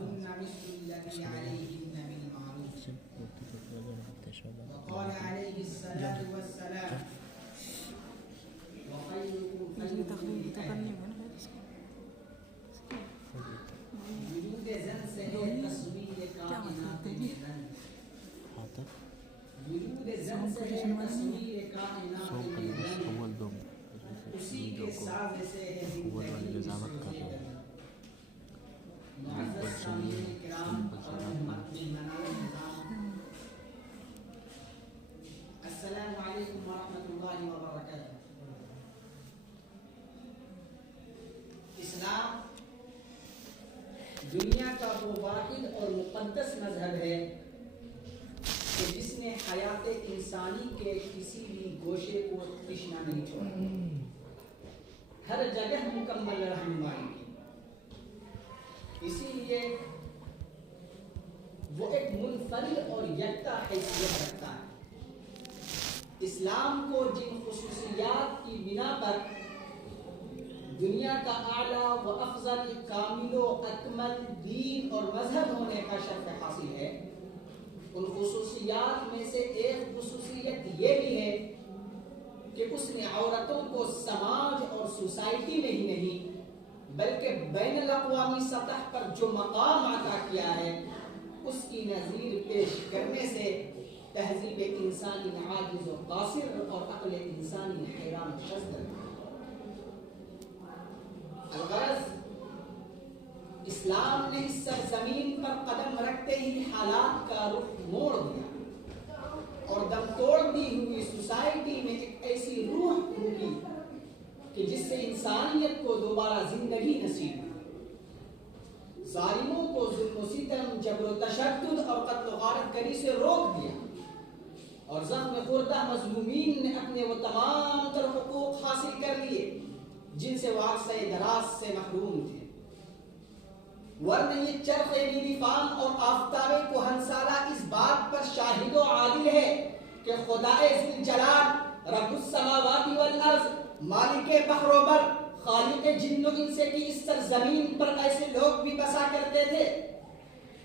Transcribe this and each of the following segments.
ولهن مثل الذي عليهن بالمعروف وقال عليه الصلاة والسلام وخيركم خيركم لأهله وجود زن سے ہے تصویر کائنات میں رنگ وجود زن سے ہے تصویر کائنات میں رنگ اسی کے ساز سے ہے زندگی معزز سامعین کرام اور امت مہمانان نظام السلام علیکم ورحمۃ اللہ وبرکاتہ۔ اسلام دنیا کا وہ واحد اور مقدس مذہب ہے کہ جس نے حیات انسانی کے کسی بھی گوشے کو تشنا نہیں چھوڑا، ہر جگہ مکمل رہنمائی کی۔ اسی لیے وہ ایک منفرد اور یکتا حیثیت رکھتا ہے۔ اسلام کو جن خصوصیات کی بنا پر دنیا کا اعلیٰ و افضل کامل و اکمل دین اور مذہب ہونے کا شرف حاصل ہے، ان خصوصیات میں سے ایک خصوصیت یہ بھی ہے کہ اس نے عورتوں کو سماج اور سوسائٹی میں ہی نہیں بلکہ بین الاقوامی سطح پر جو مقام عطا کیا ہے اس کی نظیر پیش کرنے سے تہذیب انسانی عاجز و قاصر اور عقل انسانی حیران و شزد ہے۔ الغرض اسلام نے اس سرزمین پر قدم رکھتے ہی حالات کا رخ موڑ دیا اور دم توڑ دی ہوئی سوسائٹی میں ایک ایسی روح پھونکی کہ جس سے انسانیت کو دوبارہ زندگی نصیب ہوئی۔ ظالموں کو ظلم و ستم، جبر و تشدد اور قتل و غارت گری سے روک دیا اور زخم خوردہ مظلومین نے اپنے وہ تمام تر حقوق حاصل کر لیے جن سے وہ عرصہ دراز سے محروم تھے۔ ورنہ یہ چرخ نیلی فام اور آفتاب کہنسالہ اس بات پر شاہد و عادل ہے کہ خدائے ذوالجلال رب السماوات والارض، مالک بحر و بر، خالق جن و انس کی اس سرزمین پر ایسے لوگ بھی بسا کرتے تھے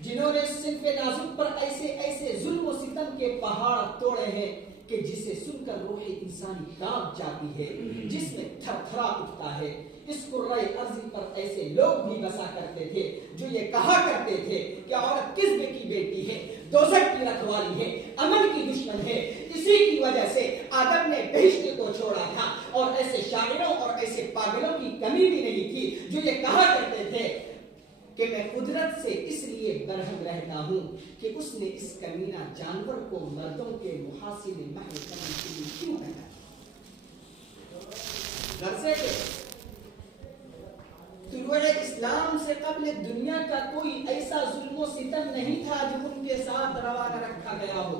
جنہوں نے صنف نازک پر ایسے ایسے ظلم و ستم کے پہاڑ توڑے ہیں کہ جسے سن کر روح انسانی کانپ جاتی ہے، جس میں تھر تھرا اٹھتا ہے۔ اس کرۂ ارضی پر ایسے لوگ بھی بسا کرتے تھے جو یہ کہا کرتے تھے کہ عورت کذب کی بیٹی ہے، دوزخ کی رکھوالی ہے، امن کی دشمن ہے۔ اسی کی وجہ سے آدم نے بہشت کو چھوڑا تھا، اور ایسے شاعروں اور ایسے پاگلوں کی کمی بھی نہیں تھی جو یہ کہا کرتے تھے کہ میں قدرت سے اس لیے برہم رہتا ہوں کہ اس نے اس کمینہ جانور کو مردوں کے محاسن محو کرنے کے لیے کیوں پیدا کیا۔ غرضے کہ طلوع اسلام سے قبل دنیا کا کوئی ایسا ظلم و ستم نہیں تھا جو ان کے ساتھ روا نہ رکھا گیا ہو۔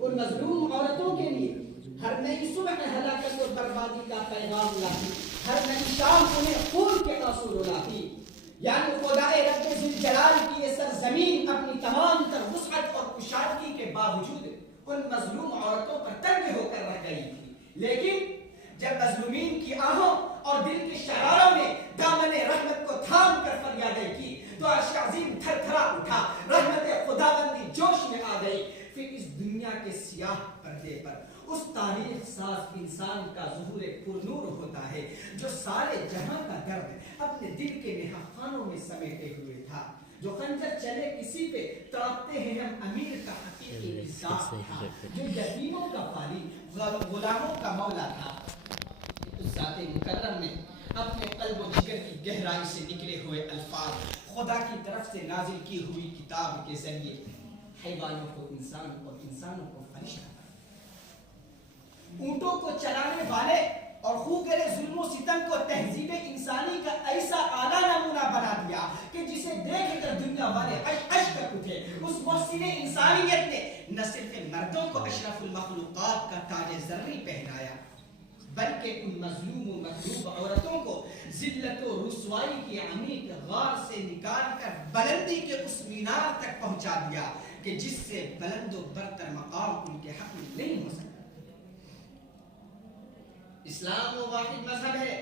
ان مظلوم عورتوں کے لیے ہر نئی صبح ہلاکت و بربادی کا پیغام لاتی، ہر نئی شام انہیں خون کے آنسو رلاتی۔ یعنی خدائے رب ذوالجلال کی یہ سرزمین اپنی تمام تر وسعت اور کشادگی کے باوجود ان مظلوم عورتوں پر تنگ ہو کر رہ گئی تھی، لیکن جب مظلومین کی آہوں اور دل کی شراروں نے دامن رحمت کو تھام کر فریادیں کی تو عرش عظیم تھر تھرا اٹھا، رحمت خداوندی جوش میں آ گئی۔ پھر اس دنیا کے سیاہ پردے پر اس تاریخ ساز انسان کا ظہور پرنور ہوتا ہے جو سارے جہاں کا درد اپنے دل کے نہا خانوں میں سمیٹے ہوئے تھا، جو خنجر چلے کسی پہ تڑپتے ہیں ہم امیر کا حقیقی احساس تھا، جو یتیموں کا والی، غلاموں کا مولا تھا۔ اس ذات مکرم نے اپنے قلب و جگر کی گہرائی سے نکلے ہوئے الفاظ خدا کی طرف سے نازل کی ہوئی کتاب کے ذریعے حیوانوں کو انسان اور انسانوں کو فرشتہ، اونٹوں کو چلانے والے اور خو کرے ظلم و ستم کو تہذیب انسانی کا ایسا اعلیٰ نمونہ بنا دیا کہ جسے دیکھ کر دنیا والے اشک اٹھے۔ اس محسن انسانیت نے نہ صرف مردوں کو اشرف المخلوقات کا تاج زرعی پہنایا بلکہ ان مظلوم و مطلوب عورتوں کو ذلت و رسوائی کی عمیق غار سے نکال کر بلندی کے اس مینار تک پہنچا دیا کہ جس سے بلند و برتر مقام ان کے حق میں نہیں ہو سکتا۔ اسلام وہ واحد مذہب ہے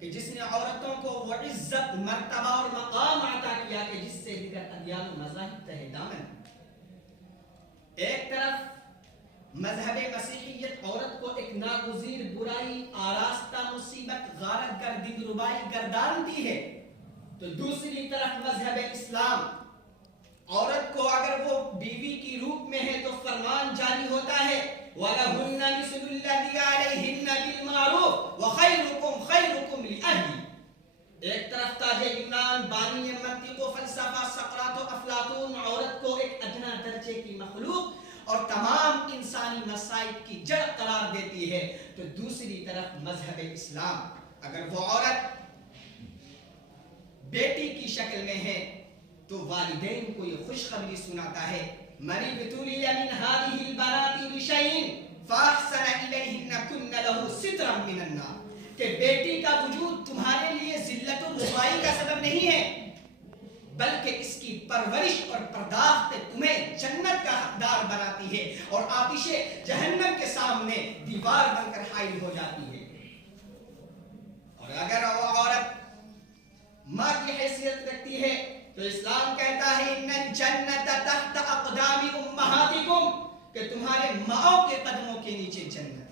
کہ جس نے عورتوں کو وہ عزت، مرتبہ اور مقام عطا دیگر ادیان و مذاہب تہ دامن. ایک طرف مذہب مسیحیت عورت کو ایک ناگزیر برائی، آراستہ مصیبت، غارت گر، دل ربائی گردانتی ہے، تو دوسری طرف مذہب اسلام عورت کو اگر وہ بیوی کی روپ میں ہے تو فرمان جاری ہوتا ہے وَلَهُنَّ مِثْلُ الَّذِي عَلَيْهِنَّ بِالْمَعْرُوفِ وَخَيْرُكُمْ خَيْرُكُمْ لِأَهْلِهِ. ایک طرف تاج یونان، بانی منطق و فلسفہ سقراط و افلاطون عورت کو ایک ادنا درجے کی مخلوق اور تمام انسانی مصائب کی جڑ قرار دیتی ہے، تو دوسری طرف مذہب اسلام اگر وہ عورت بیٹی کی شکل میں ہے تو والدین کو یہ خوشخبری سناتا ہے مَنِ ابْتُلِيَ مِنْ هَٰذِهِ الْبَنَاتِ بِشَيْءٍ فَأَحْسَنَ إِلَيْهِنَّ كُنَّ لَهُ سِتْرًا مِنَ النَّارِ. کہ بیٹی کا وجود تمہارے لیے ذلت و رسوائی کا سبب نہیں ہے، بلکہ اس کی پرورش اور پرداخت تمہیں جنت کا حقدار بناتی ہے اور آتش جہنم کے سامنے دیوار بن کر حائل ہو جاتی ہے. اور اگر وہ عورت ماں کی حیثیت رکھتی ہے تو اسلام کہتا ہے ان الجنت تحت اقدام امہاتکم، کہ تمہارے ماؤں کے قدموں کے نیچے جنت ہے.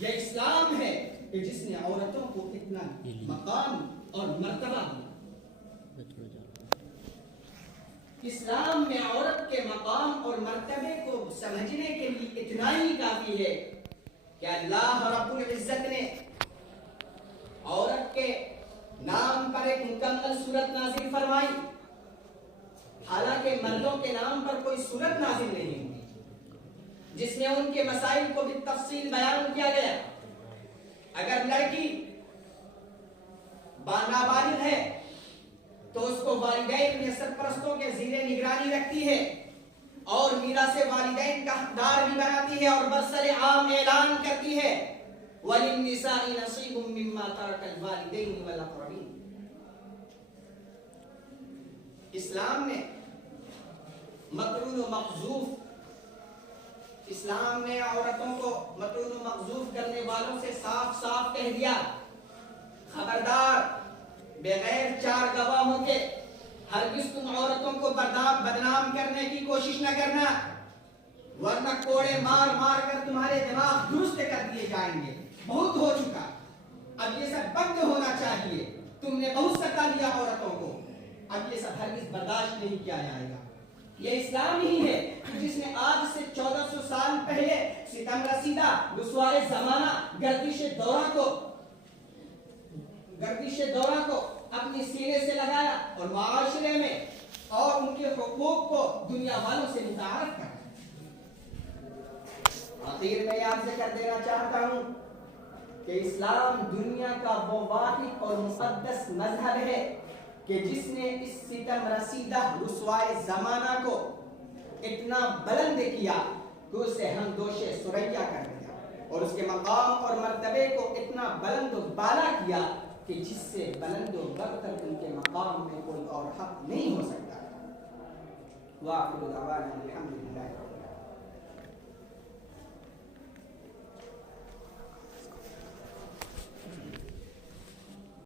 یہ اسلام ہے کہ جس نے عورتوں کو اتنا مقام اور مرتبہ دیا. اسلام میں عورت کے مقام اور مرتبے کو سمجھنے کے لیے اتنا ہی کافی ہے کہ اللہ رب العزت نے عورت کے نام پر ایک مکمل سورت نازل فرمائی، حالانکہ مردوں کے نام پر کوئی سورت نازل نہیں ہوئی جس میں ان کے مسائل کو بالتفصیل بیان کیا گیا. اگر لڑکی نابالغ ہے تو اس کو والدین یا سرپرستوں کے زیر نگرانی رکھتی ہے اور میراث والدین کا حقدار بھی بناتی ہے اور برسر عام اعلان کرتی ہے وَلِلنِّسَاءِ نَصِيبٌ مِّمَّا تَرَكَ الْوَالِدَيْنِ وَالْأَقْرَبِينَ. اسلام نے مطرود و مقذوف، اسلام نے عورتوں کو مطرود و مقذوف کرنے والوں سے صاف صاف کہہ دیا خبردار، بغیر 4 گواہوں کے ہرگز تم عورتوں کو بدنام کرنے کی کوشش نہ کرنا، ورنہ کوڑے مار مار کر تمہارے دماغ درست کر دیے جائیں گے. بہت ہو چکا، اب یہ سب بند ہونا چاہیے. تم نے بہت ستا لیا عورتوں کو، اب یہ سب ہرگز برداشت نہیں کیا جائے گا. یہ اسلام ہی ہے جس نے آج سے 1400 سال پہلے ستم رسیدہ رسوائے زمانہ گردش دورہ کو اپنی سینے سے لگایا اور معاشرے میں اور ان کے حقوق کو دنیا والوں سے متعارف کرایا. آخر میں آپ سے کر دینا چاہتا ہوں کہ اسلام دنیا کا وہ واحد اور مقدس مذہب ہے کہ جس نے اس ستم رسیدہ رسوائے زمانہ کو اتنا بلند کیا کہ اسے ہم دوش سریا کر دیا اور اس کے مقام اور مرتبے کو اتنا بلند و بالا کیا کہ جس سے بلند و برتر ان کے مقام میں کوئی اور حق نہیں ہو سکتا. وآخر دعوانا الحمدللہ.